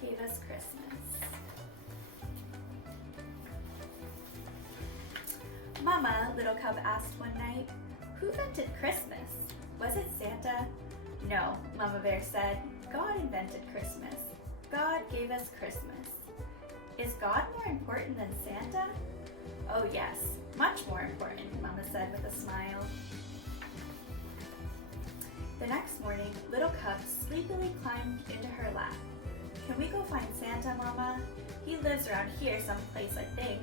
gave us Christmas. Mama, Little Cub asked one night, who invented Christmas? Was it Santa? No, Mama Bear said, God invented Christmas. God gave us Christmas. Is God more important than Santa? Oh yes, much more important, Mama said with a smile. The next morning, Little Cub sleepily climbed into her lap. Can we go find Santa, Mama? He lives around here someplace, I think.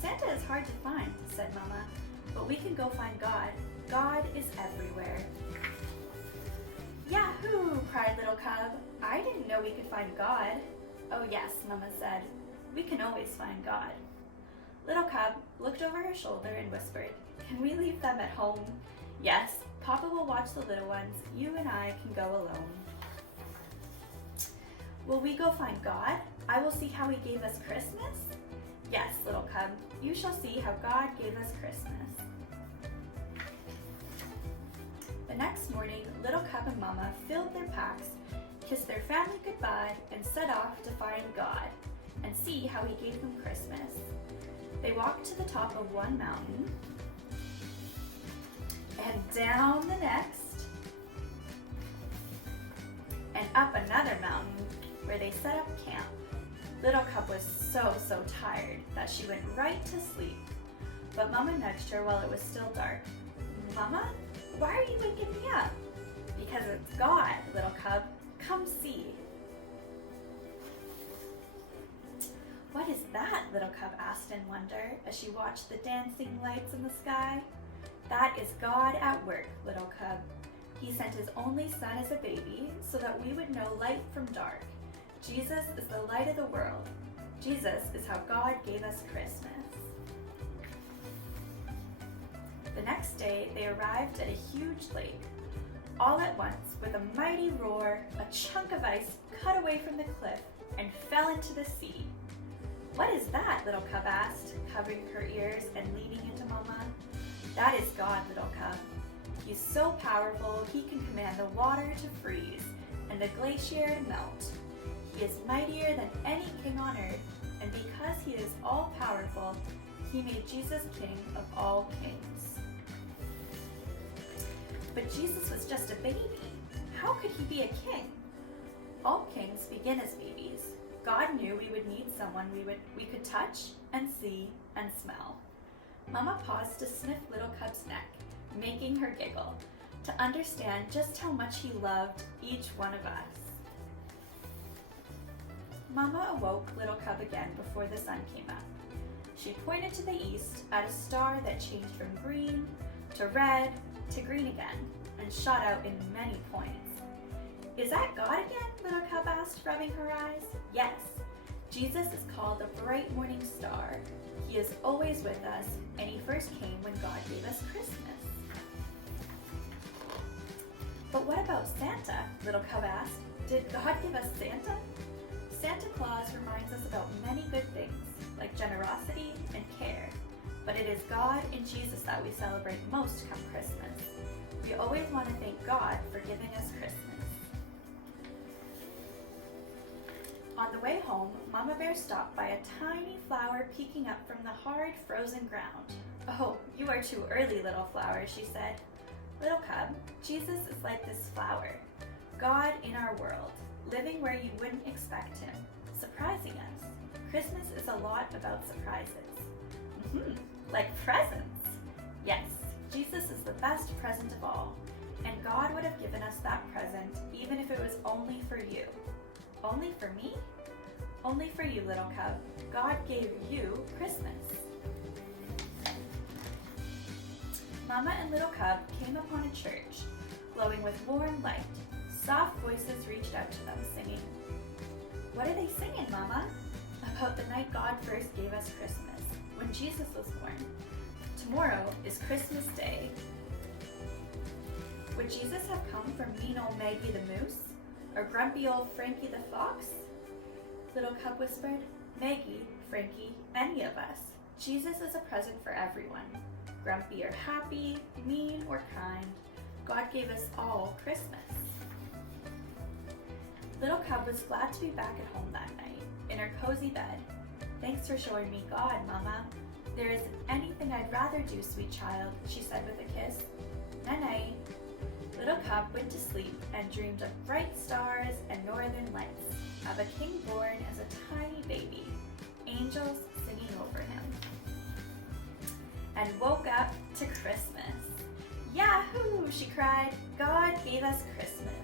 Santa is hard to find, said Mama, but we can go find God. God is everywhere. Yahoo! Cried Little Cub. I didn't know we could find God. Oh yes, Mama said. We can always find God. Little Cub looked over her shoulder and whispered, can we leave them at home? Yes, Papa will watch the little ones. You and I can go alone. Will we go find God? I will see how he gave us Christmas? Yes, Little Cub, you shall see how God gave us Christmas. The next morning, Little Cub and Mama filled their packs, kissed their family goodbye, and set off to find God and see how he gave them Christmas. They walked to the top of one mountain and down the next and up another mountain where they set up camp. Little Cub was so tired that she went right to sleep, but Mama nudged her while it was still dark. Mama, why are you waking me up? Because it's God, Little Cub. Come see. What is that? Little Cub asked in wonder as she watched the dancing lights in the sky. That is God at work, Little Cub. He sent his only son as a baby so that we would know light from dark. Jesus is the light of the world. Jesus is how God gave us Christmas. The next day, they arrived at a huge lake. All at once, with a mighty roar, a chunk of ice cut away from the cliff and fell into the sea. What is that? Little Cub asked, covering her ears and leaning into Mama. That is God, Little Cub. He's so powerful, he can command the water to freeze and the glacier to melt. He is mightier than any king on earth, and because he is all-powerful, he made Jesus king of all kings. But Jesus was just a baby. How could he be a king? All kings begin as babies. God knew we would need someone we could touch and see and smell. Mama paused to sniff Little Cub's neck, making her giggle, to understand just how much he loved each one of us. Mama awoke Little Cub again before the sun came up. She pointed to the east at a star that changed from green to red to green again and shot out in many points. Is that God again? Little Cub asked, rubbing her eyes. Yes, Jesus is called the bright morning star. He is always with us, and he first came when God gave us Christmas. But what about Santa? Little Cub asked. Did God give us Santa? Santa Claus reminds us about many good things, like generosity and care. But it is God and Jesus that we celebrate most come Christmas. We always want to thank God for giving us Christmas. On the way home, Mama Bear stopped by a tiny flower peeking up from the hard, frozen ground. Oh, you are too early, little flower, she said. Little Cub, Jesus is like this flower, God in our world, living where you wouldn't expect him, surprising us. Christmas is a lot about surprises. Like presents. Yes, Jesus is the best present of all, and God would have given us that present even if it was only for you. Only for me? Only for you, Little Cub. God gave you Christmas. Mama and Little Cub came upon a church, glowing with warm light. Soft voices reached out to them, singing. What are they singing, Mama? About the night God first gave us Christmas, when Jesus was born. Tomorrow is Christmas Day. Would Jesus have come from mean old Maggie the Moose? Or grumpy old Frankie the Fox? Little Cub whispered. Maggie, Frankie, any of us. Jesus is a present for everyone. Grumpy or happy, mean or kind, God gave us all Christmas. Little Cub was glad to be back at home that night, in her cozy bed. Thanks for showing me God, Mama. There isn't anything I'd rather do, sweet child, she said with a kiss. Night-night. Little Cub went to sleep and dreamed of bright stars and northern lights, of a king born as a tiny baby, angels singing over him, and woke up to Christmas. Yahoo! She cried. God gave us Christmas.